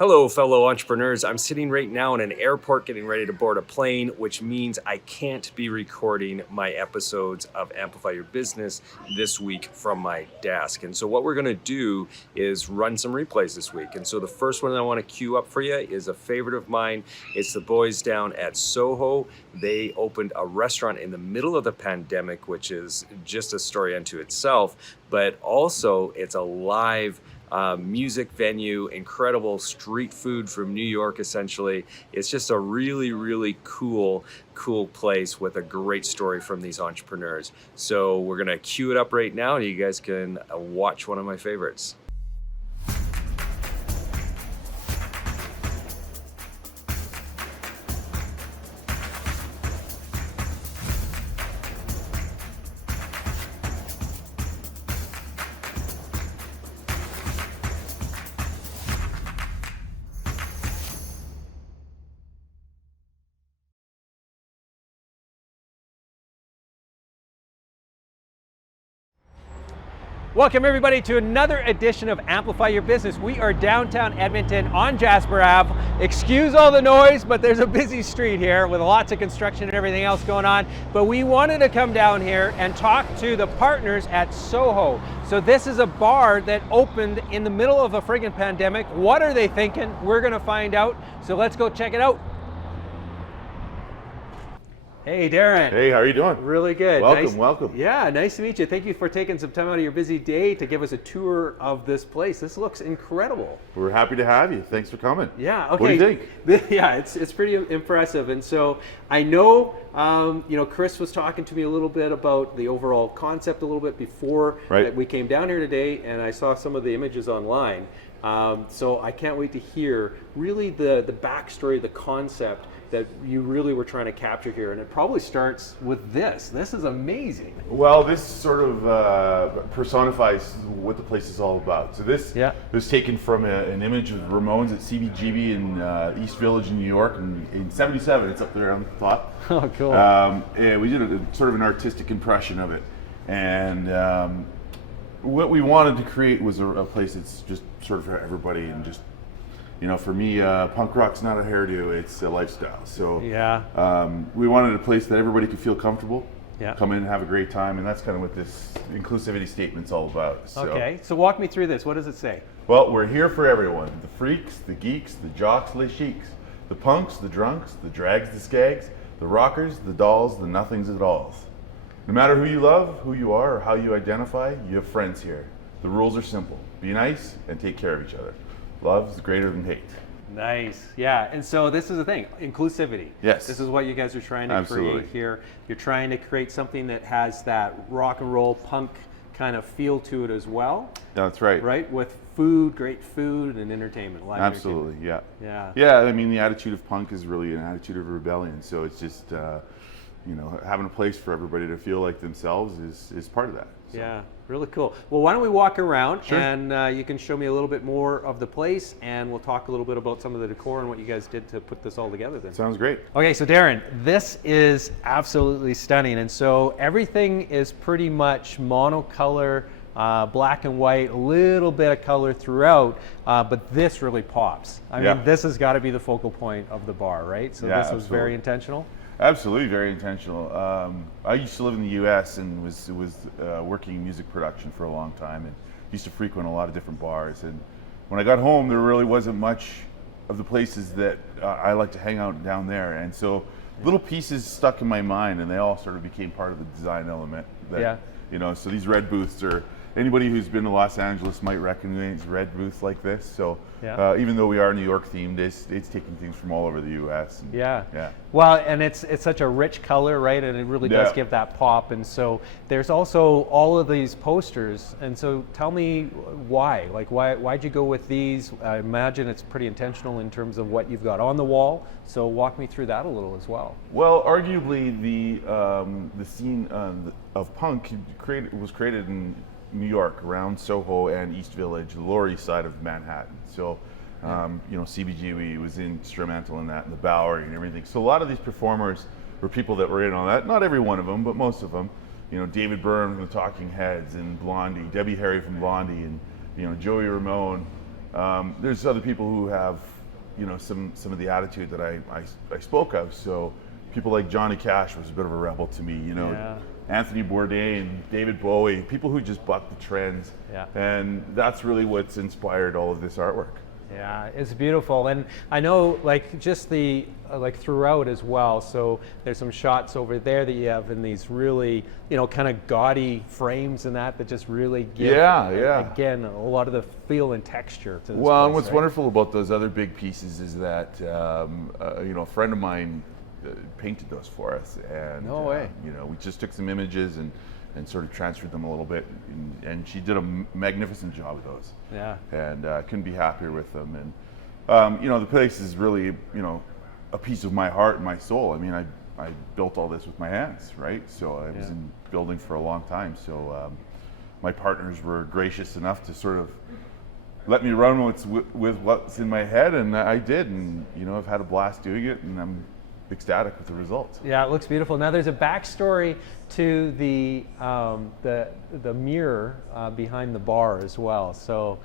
Hello, fellow entrepreneurs. I'm sitting right now in an airport getting ready to board a plane, which means I can't be recording my episodes of Amplify Your Business this week from my desk. And so what we're going to do is run some replays this week. And so the first one I want to queue up for you is a favorite of mine. It's the boys down at SOHO. They opened a restaurant in the middle of the pandemic, which is just a story unto itself, but also it's a live music venue, incredible street food from New York, essentially. It's just a really, really cool place with a great story from these entrepreneurs. So we're gonna queue it up right now and you guys can watch one of my favorites. Welcome everybody to another edition of Amplify Your Business. We are downtown Edmonton on Jasper Ave. Excuse all the noise, but there's a busy street here with lots of construction and everything else going on. But we wanted to come down here and talk to the partners at SOHO. So this is a bar that opened in the middle of a friggin' pandemic. What are they thinking? We're gonna find out. So let's go check it out. Hey, Darren. Hey, how are you doing? Really good. Welcome. Yeah, nice to meet you. Thank you for taking some time out of your busy day to give us a tour of this place. This looks incredible. We're happy to have you. Thanks for coming. Yeah, okay. What do you think? Yeah, it's pretty impressive. And so I know, Chris was talking to me a little bit about the overall concept a little bit before we came down here today, and I saw some of the images online. So I can't wait to hear really the backstory, the concept that you really were trying to capture here, and it probably starts with this. This is amazing. Well, this sort of personifies what the place is all about. So this was taken from an image of Ramones at CBGB in East Village in New York in '77. It's up there on the top. Oh, cool. Yeah, we did sort of an artistic impression of it, and what we wanted to create was a place that's just sort of for everybody, and just, you know, for me, punk rock's not a hairdo, it's a lifestyle. So we wanted a place that everybody could feel comfortable, come in and have a great time, and that's kind of what this inclusivity statement's all about. So, okay, so walk me through this. What does it say? Well, we're here for everyone. The freaks, the geeks, the jocks, les chics, the punks, the drunks, the drags, the skags, the rockers, the dolls, the nothings at alls. No matter who you love, who you are, or how you identify, you have friends here. The rules are simple. Be nice and take care of each other. Love is greater than hate. Nice, yeah. And so this is the thing, inclusivity. Yes. This is what you guys are trying to create here. You're trying to create something that has that rock and roll punk kind of feel to it as well. That's right. Right, with food, great food and entertainment. Live Absolutely, entertainment. yeah. Yeah, I mean, the attitude of punk is really an attitude of rebellion. So it's just, you know, having a place for everybody to feel like themselves is part of that. So. Yeah, really cool. Well, why don't we walk around and you can show me a little bit more of the place, and we'll talk a little bit about some of the decor and what you guys did to put this all together then. Sounds great. Okay, so Darren, this is absolutely stunning. And so everything is pretty much monocolor, black and white, a little bit of color throughout, but this really pops. I mean, this has got to be the focal point of the bar, right? So this was very intentional. Absolutely, very intentional. I used to live in the U.S. and was working in music production for a long time, and used to frequent a lot of different bars. And when I got home, there really wasn't much of the places that I like to hang out down there. And so little pieces stuck in my mind, and they all sort of became part of the design element. That, you know, so these red booths are, anybody who's been to Los Angeles might recognize red booths like this. So even though we are New York themed, it's taking things from all over the U.S. And, Well, and it's such a rich color, right? And it really does give that pop. And so there's also all of these posters. And so tell me why? Like, why'd you go with these? I imagine it's pretty intentional in terms of what you've got on the wall. So walk me through that a little as well. Well, arguably the scene of punk was created in New York, around SOHO and East Village, the Lower East Side of Manhattan. So, you know, CBGB was instrumental in that, and the Bowery and everything. So a lot of these performers were people that were in on that. Not every one of them, but most of them. You know, David Byrne from the Talking Heads, and Blondie, Debbie Harry from Blondie, and, you know, Joey Ramone, There's other people who have, some of the attitude that I spoke of. So people like Johnny Cash was a bit of a rebel to me, Yeah. Anthony Bourdain, David Bowie, people who just buck the trends. Yeah. And that's really what's inspired all of this artwork. Yeah, it's beautiful, and I know just the throughout as well. So there's some shots over there that you have in these really kind of gaudy frames and that just really give again a lot of the feel and texture to this Well, place, and what's right? wonderful about those other big pieces is that a friend of mine painted those for us, and No way. We just took some images and sort of transferred them a little bit, and she did a magnificent job of those. Yeah. And couldn't be happier with them. And the place is really a piece of my heart and my soul. I mean, I built all this with my hands, right? So I was in building for a long time. So my partners were gracious enough to sort of let me run with what's in my head, and I did. And I've had a blast doing it, and I'm ecstatic with the results. Yeah, it looks beautiful. Now there's a backstory to the mirror behind the bar as well. So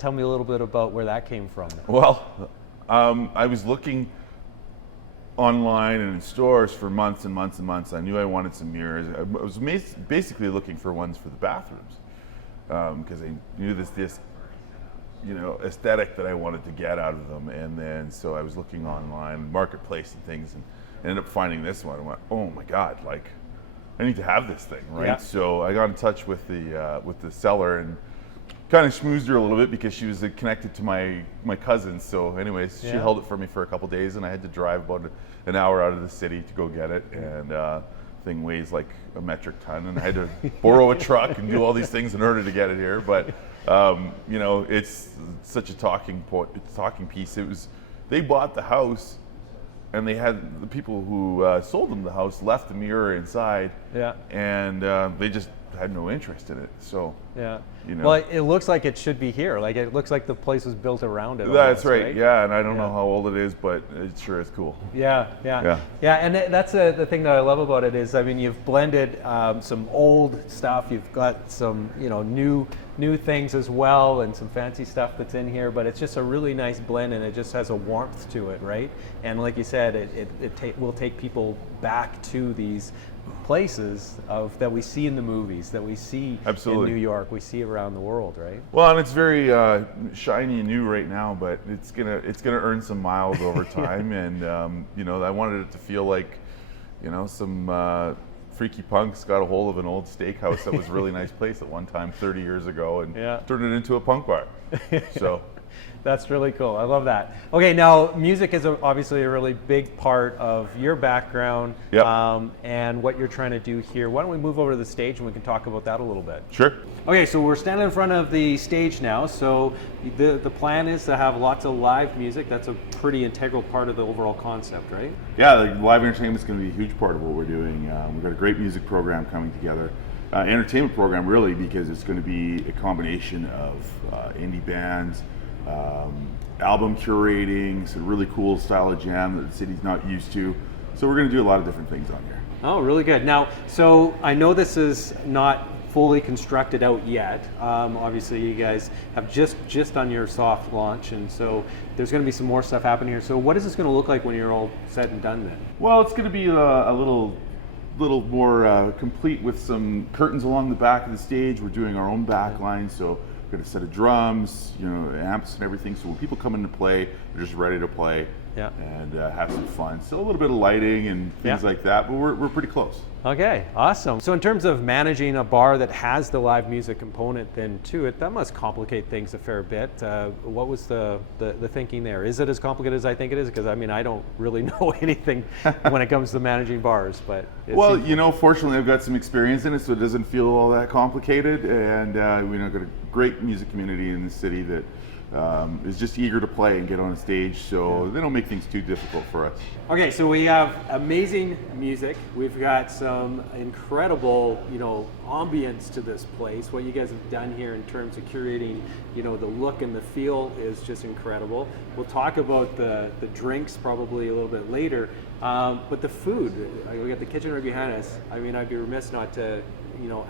tell me a little bit about where that came from. Well, I was looking online and in stores for months and months and months. I knew I wanted some mirrors. I was basically looking for ones for the bathrooms because I knew this aesthetic that I wanted to get out of them. And then so I was looking online, marketplace and things, and ended up finding this one. I went, oh my God, I need to have this thing, right? Yeah. So I got in touch with the seller and kind of schmoozed her a little bit because she was connected to my cousins. So anyways, she held it for me for a couple days, and I had to drive about an hour out of the city to go get it. And thing weighs like a metric ton, and I had to borrow a truck and do all these things in order to get it here. But it's such a talking piece. They bought the house, and they had the people who sold them the house left the mirror inside. Yeah. And they just had no interest in it. So yeah. Well, it looks like it should be here. Like it looks like the place was built around it. That's almost, right. Yeah, and I don't know how old it is, but it sure is cool. Yeah. And that's the thing that I love about it is, I mean, you've blended some old stuff. You've got some new things as well, and some fancy stuff that's in here. But it's just a really nice blend, and it just has a warmth to it, right? And like you said, it will take people back to these places that we see in the movies, that we see Absolutely. in New York, we see around the world, right? Well, and it's very shiny and new right now, but it's gonna earn some miles over time. And I wanted it to feel like some freaky punks got a hold of an old steakhouse that was a really nice place at one time 30 years ago and turned it into a punk bar. So that's really cool. I love that. Okay, now music is obviously a really big part of your background. Yep. And what you're trying to do here. Why don't we move over to the stage and we can talk about that a little bit? Sure. Okay, so we're standing in front of the stage now. So the plan is to have lots of live music. That's a pretty integral part of the overall concept, right? Yeah, the live entertainment is going to be a huge part of what we're doing. We've got a great music program coming together. Entertainment program really, because it's going to be a combination of indie bands, album curating, some really cool style of jam that the city's not used to. So we're going to do a lot of different things on here. Oh, really good. Now, so I know this is not fully constructed out yet. Obviously, you guys have just done your soft launch, and so there's going to be some more stuff happening here. So what is this going to look like when you're all said and done then? Well, it's going to be a little more complete with some curtains along the back of the stage. We're doing our own back line, so we've got a set of drums, amps and everything. So when people come in to play, they're just ready to play and have some fun. So a little bit of lighting and things like that, but we're pretty close. Okay, awesome. So in terms of managing a bar that has the live music component then to it, that must complicate things a fair bit. What was the thinking there? Is it as complicated as I think it is? Because I mean, I don't really know anything when it comes to managing bars, but fortunately I've got some experience in it, so it doesn't feel all that complicated. And got a great music community in the city that is just eager to play and get on a stage, so they don't make things too difficult for us. Okay, so we have amazing music. We've got some incredible, ambience to this place. What you guys have done here in terms of curating, the look and the feel is just incredible. We'll talk about the drinks probably a little bit later, but the food, we got the kitchen right behind us. I mean, I'd be remiss not to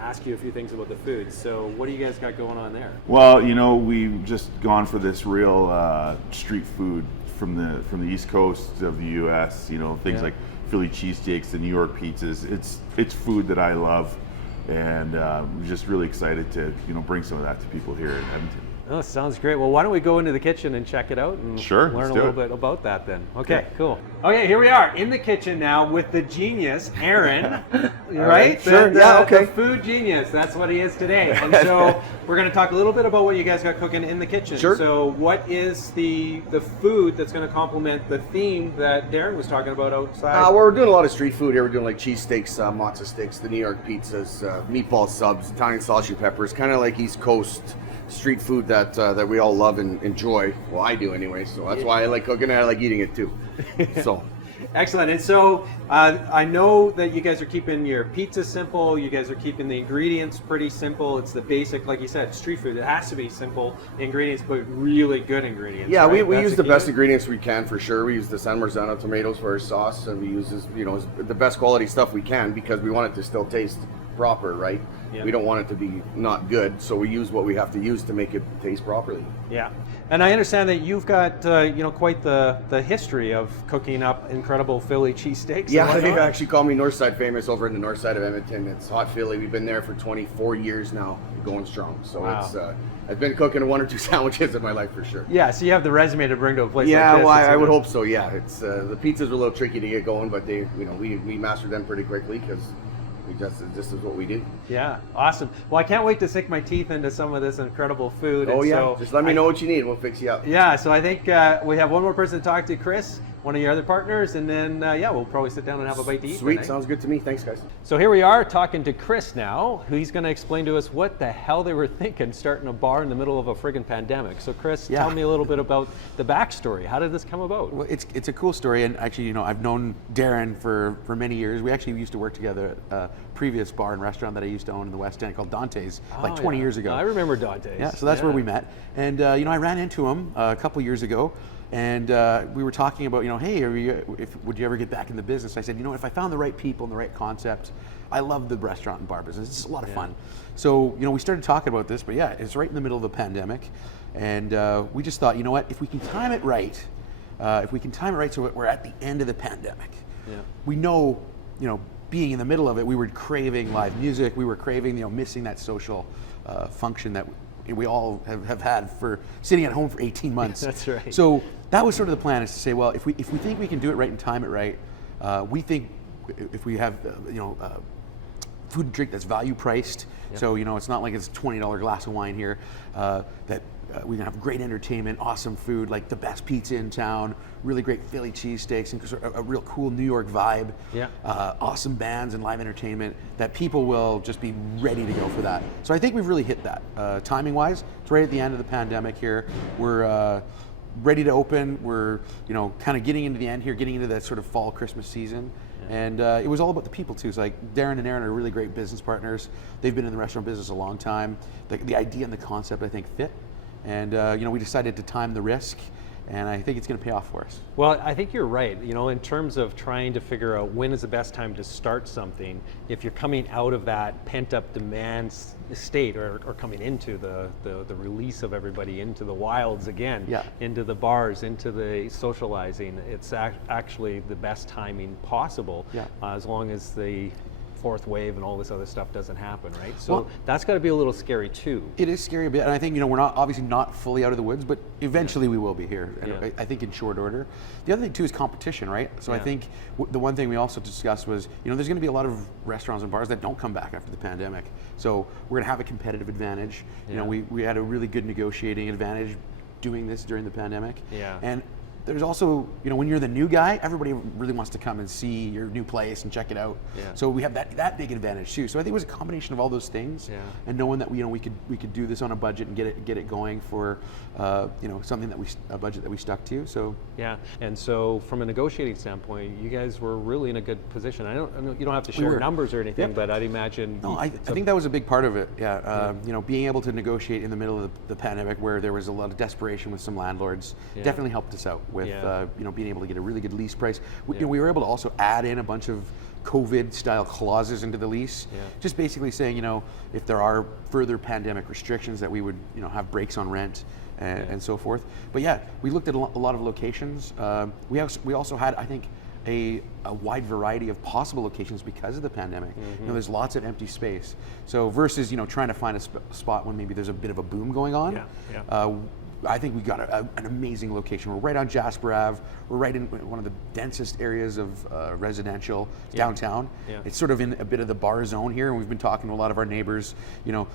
ask you a few things about the food. So what do you guys got going on there? Well, we've just gone for this real street food from the East Coast of the U.S. Things like Philly cheesesteaks, the New York pizzas. It's food that I love, and I'm just really excited to bring some of that to people here in Edmonton. Oh, sounds great. Well, why don't we go into the kitchen and check it out and learn a little bit about that then. Okay, cool. Okay, here we are in the kitchen now with the genius, Aaron, right? Sure, okay. The food genius, that's what he is today. And so we're going to talk a little bit about what you guys got cooking in the kitchen. Sure. So what is the food that's going to complement the theme that Darren was talking about outside? Well, we're doing a lot of street food here. We're doing like cheesesteaks, matzo sticks, the New York pizzas, meatball subs, Italian sausage peppers, kind of like East Coast street food that we all love and enjoy. Well, I do anyway, so that's why I like cooking and I like eating it too. So excellent. And so I know that you guys are keeping your pizza simple. You guys are keeping the ingredients pretty simple. It's the basic, like you said, street food. It has to be simple ingredients, but really good ingredients. yeah, right? we That's use the best key? ingredients we can for sure. We use the San Marzano tomatoes for our sauce, and we use the best quality stuff we can because we want it to still taste proper, right? Yeah. We don't want it to be not good, so we use what we have to use to make it taste properly. Yeah, and I understand that you've got quite the history of cooking up incredible Philly cheesesteaks. Yeah, they actually call me Northside famous over in the north side of Edmonton. It's hot Philly. We've been there for 24 years now, going strong. So Wow. I've been cooking one or two sandwiches in my life for sure. Yeah, so you have the resume to bring to a place Yeah, like this. well, It's I would a- hope so. Yeah, it's the pizzas are a little tricky to get going, but we mastered them pretty quickly because this is what we do. Yeah, awesome. Well, I can't wait to sink my teeth into some of this incredible food. Oh and yeah, so just let me know what you need. We'll fix you up. Yeah, so I think we have one more person to talk to, Chris, one of your other partners, and then we'll probably sit down and have a bite to eat. Sweet, tonight. sounds good to me. Thanks, guys. So here we are talking to Chris now, who's going to explain to us what the hell they were thinking starting a bar in the middle of a friggin' pandemic. So Chris, Yeah. tell me a little bit about the backstory. How did this come about? Well, it's a cool story, and actually, I've known Darren for many years. We actually used to work together at a previous bar and restaurant that I used to own in the West End called Dante's, like 20 years ago. I remember Dante's. Yeah, so that's where we met. And I ran into him a couple years ago, and we were talking about, hey, would you ever get back in the business? I said, if I found the right people and the right concept, I love the restaurant and bar business. It's a lot of fun. So we started talking about this, but yeah, it's right in the middle of the pandemic, and we just thought, if we can time it right, so we're at the end of the pandemic. Yeah. We know, being in the middle of it, we were craving live music. We were craving, missing that social function that we all have had for sitting at home for 18 months. That's right. So that was sort of the plan, is to say, well, if we think we can do it right and time it right, we think if we have food and drink that's value priced, so it's not like it's a $20 glass of wine here, that we can have great entertainment, awesome food, like the best pizza in town, really great Philly cheesesteaks, and a real cool New York vibe, awesome bands and live entertainment, that people will just be ready to go for that. So I think we've really hit that. Timing wise, it's right at the end of the pandemic here. We're ready to open. We're kind of getting into the end here, getting into that sort of fall Christmas season. And it was all about the people too. It's like Darren and Aaron are really great business partners. They've been in the restaurant business a long time. The idea and the concept, I think, fit. And we decided to time the risk, and I think it's going to pay off for us. Well, I think you're right. In terms of trying to figure out when is the best time to start something, if you're coming out of that pent-up demand state, or coming into the release of everybody into the wilds again, into the bars, into the socializing, it's actually the best timing possible, as long as the fourth wave and all this other stuff doesn't happen, right? So that's got to be a little scary too. It is scary a bit, and I think we're not fully out of the woods, but eventually we will be here, and I think in short order. The other thing too is competition, right? So I think the one thing we also discussed was, there's going to be a lot of restaurants and bars that don't come back after the pandemic, so we're going to have a competitive advantage. We had a really good negotiating advantage doing this during the pandemic, and there's also, when you're the new guy, everybody really wants to come and see your new place and check it out. So we have that big advantage too. So I think it was a combination of all those things, and knowing that we could do this on a budget and get it going for something a budget that we stuck to. So and so from a negotiating standpoint, you guys were really in a good position. I know you don't have to share numbers or anything, but I'd imagine. No, I think that was a big part of it. Being able to negotiate in the middle of the pandemic, where there was a lot of desperation with some landlords, definitely helped us out. with being able to get a really good lease price. We were able to also add in a bunch of COVID-style clauses into the lease, just basically saying, if there are further pandemic restrictions, that we would, have breaks on rent and so forth. But yeah, we looked at a lot of locations. We also had, I think, a wide variety of possible locations because of the pandemic. There's lots of empty space. So versus trying to find a spot when maybe there's a bit of a boom going on. I think we got an amazing location. We're right on Jasper Ave. We're right in one of the densest areas of residential downtown. It's sort of in a bit of the bar zone here, and we've been talking to a lot of our neighbors.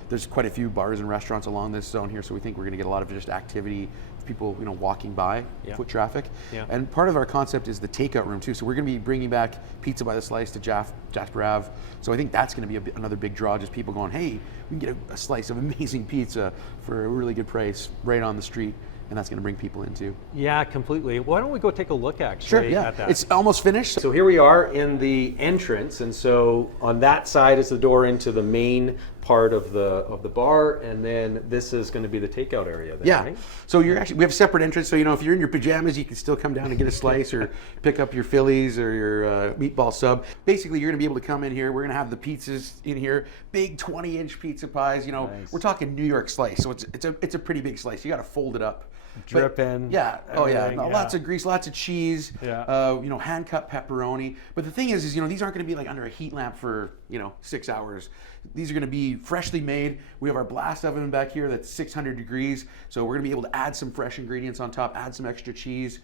There's quite a few bars and restaurants along this zone here, so we think we're going to get a lot of just activity, people walking by, foot traffic. And part of our concept is the takeout room too. So we're going to be bringing back pizza by the slice to Jasper Ave. So I think that's going to be another big draw, just people going, hey, we can get a slice of amazing pizza for a really good price right on the street. And that's going to bring people in too. Yeah, completely. Why don't we go take a look actually at that? It's almost finished. So here we are in the entrance, and so on that side is the door into the main part of the bar, and then this is going to be the takeout area then, right? So we have separate entrance, so if you're in your pajamas, you can still come down and get a slice or pick up your Phillies or your meatball sub. Basically, you're going to be able to come in here. We're going to have the pizzas in here, big 20-inch pizza pies. Nice. We're talking New York slice, so it's a pretty big slice. You got to fold it up. Dripping. Lots of grease, lots of cheese. Hand cut pepperoni. But the thing is these aren't going to be like under a heat lamp for 6 hours. These are going to be freshly made. We have our blast oven back here that's 600 degrees, so we're going to be able to add some fresh ingredients on top, add some extra cheese,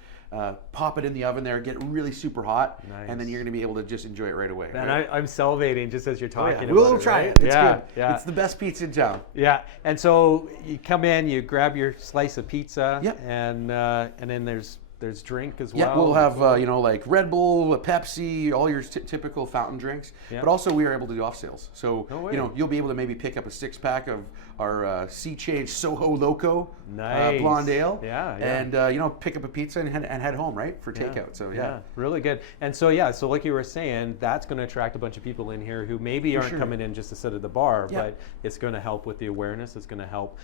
pop it in the oven there, get it really super hot, and then you're going to be able to just enjoy it right away. And I'm salivating just as you're talking about it. We'll try it. It's good. Yeah. It's the best pizza in town. Yeah, and so you come in, you grab your slice of pizza, and then there's drink as well. Yeah, we'll have like Red Bull, Pepsi, all your typical fountain drinks. But also we are able to do off sales. So you'll be able to maybe pick up a 6-pack of our Sea Change SOHO Loco blonde ale. And pick up a pizza and head home, right, for takeout. So really good. And so so like you were saying, that's going to attract a bunch of people in here who maybe aren't coming in just to sit at the bar, but it's going to help with the awareness. It's going to help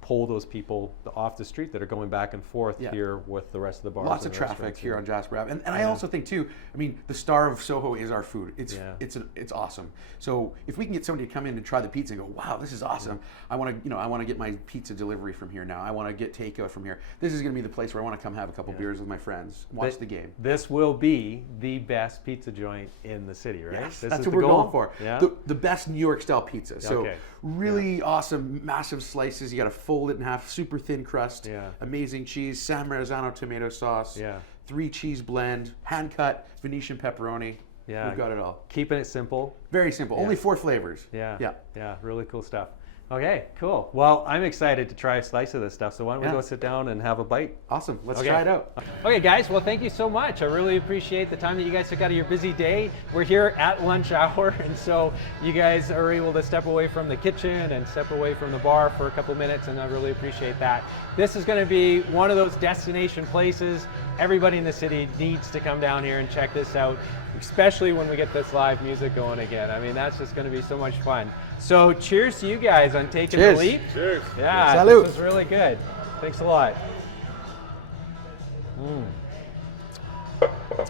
pull those people off the street that are going back and forth here with the rest of the bars. Lots of traffic here on Jasper Ave, and I also think too. I mean, the star of SOHO is our food. It's awesome. So if we can get somebody to come in and try the pizza and go, wow, this is awesome. I want to get my pizza delivery from here now. I want to get takeout from here. This is going to be the place where I want to come have a couple beers with my friends, watch the game. This will be the best pizza joint in the city, right? Yes, that's what we're going for. Yeah? The best New York style pizza. So really awesome, massive slices. You got to fold it in half, super thin crust, amazing cheese, San Marzano tomato sauce, 3 cheese blend, hand cut Venetian pepperoni. Yeah, we've got it all. Keeping it simple. Very simple. Only 4 flavors. Yeah. Really cool stuff. Okay, cool. Well, I'm excited to try a slice of this stuff, so why don't we go sit down and have a bite? Awesome. Let's try it out. Okay, guys. Well, thank you so much. I really appreciate the time that you guys took out of your busy day. We're here at lunch hour, and so you guys are able to step away from the kitchen and step away from the bar for a couple minutes, and I really appreciate that. This is going to be one of those destination places. Everybody in the city needs to come down here and check this out, especially when we get this live music going again. I mean, that's just going to be so much fun. So cheers to you guys on taking the leap. Cheers. Yeah, Salud. This was really good. Thanks a lot.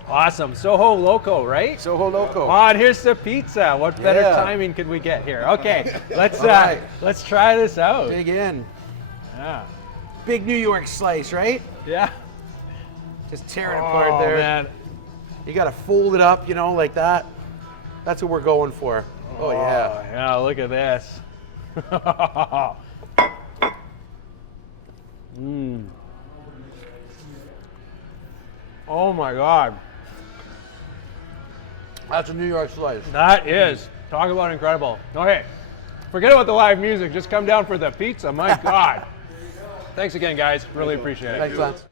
Awesome. SOHO Loco, right? SOHO Loco. Oh, and here's the pizza. What better timing could we get here? Okay, let's try this out. Dig in. Yeah. Big New York slice, right? Yeah. Just tear it apart there. Man. You got to fold it up, like that. That's what we're going for. Oh yeah. Yeah, look at this. Oh my God. That's a New York slice. That is. Talk about incredible. Okay, forget about the live music. Just come down for the pizza. My God. Thanks again, guys. Really appreciate it. Thanks, Lance.